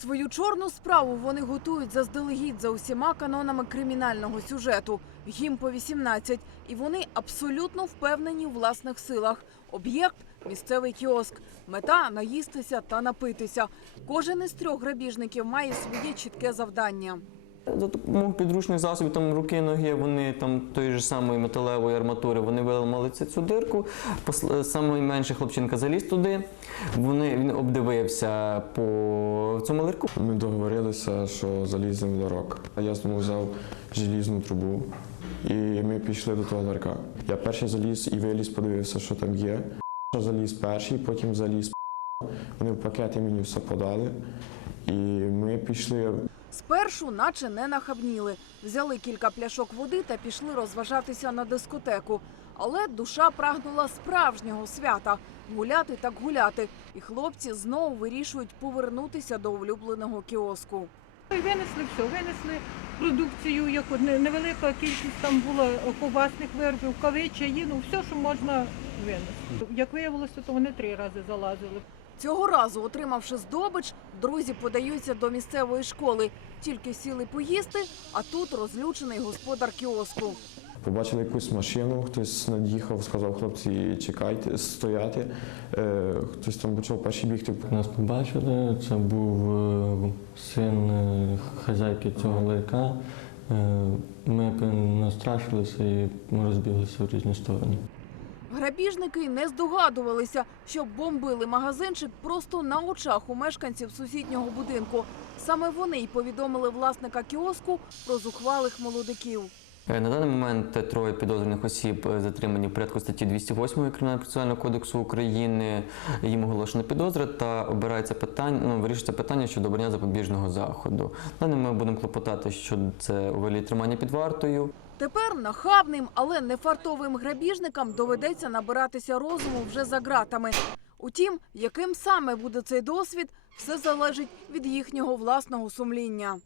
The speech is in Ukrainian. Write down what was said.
Свою чорну справу вони готують заздалегідь за усіма канонами кримінального сюжету. Їм по 18, і вони абсолютно впевнені у власних силах. Об'єкт місцевий кіоск. Мета наїстися та напитися. Кожен із трьох грабіжників має своє чітке завдання. За допомогою підручних засобів, там руки, ноги, вони там тої ж самої металевої арматури, вони виламали цю, дирку. Пос- Самий менший хлопчинка заліз туди. Вони, він обдивився по цьому ларьку. Ми договорилися, що заліземо в ларок. Я знову взяв желізну трубу і ми пішли до того ларька. Я перший заліз і виліз, подивився, що там є. Заліз перший, потім заліз. Вони в пакети мені все подали. І ми пішли. Спершу, наче не нахабніли, взяли кілька пляшок води та пішли розважатися на дискотеку. Але душа прагнула справжнього свята гуляти так гуляти. І хлопці знову вирішують повернутися до улюбленого кіоску. Винесли все, винесли продукцію, як невелика кількість там була ковбасних виробів, кави, чаї, ну все, що можна винести. Як виявилося, то вони три рази залазили. Цього разу, отримавши здобич, друзі подаються до місцевої школи. Тільки сіли поїсти, а тут розлючений господар кіоску. Побачили якусь машину, хтось над'їхав, сказав, хлопці, чекайте, стояти. Е, хтось там почав перший бігти. Нас побачили, це був е, син е, хазяйки цього ларька. Е, Ми настрашилися і ми розбіглися в різні сторони. Грабіжники не здогадувалися, що бомбили магазинчик просто на очах у мешканців сусіднього будинку. Саме вони й повідомили власника кіоску про зухвалих молодиків. Е, На даний момент троє підозрюваних осіб е, затримані в порядку статті 208 Кримінально-процесуального кодексу України. Їм оголошена підозра та обирається питання, ну, вирішується питання щодо обрання запобіжного заходу. Далі ми будемо клопотати, що це у тримання під вартою. Тепер нахабним, але нефартовим грабіжникам доведеться набиратися розуму вже за ґратами. Утім, яким саме буде цей досвід, все залежить від їхнього власного сумління.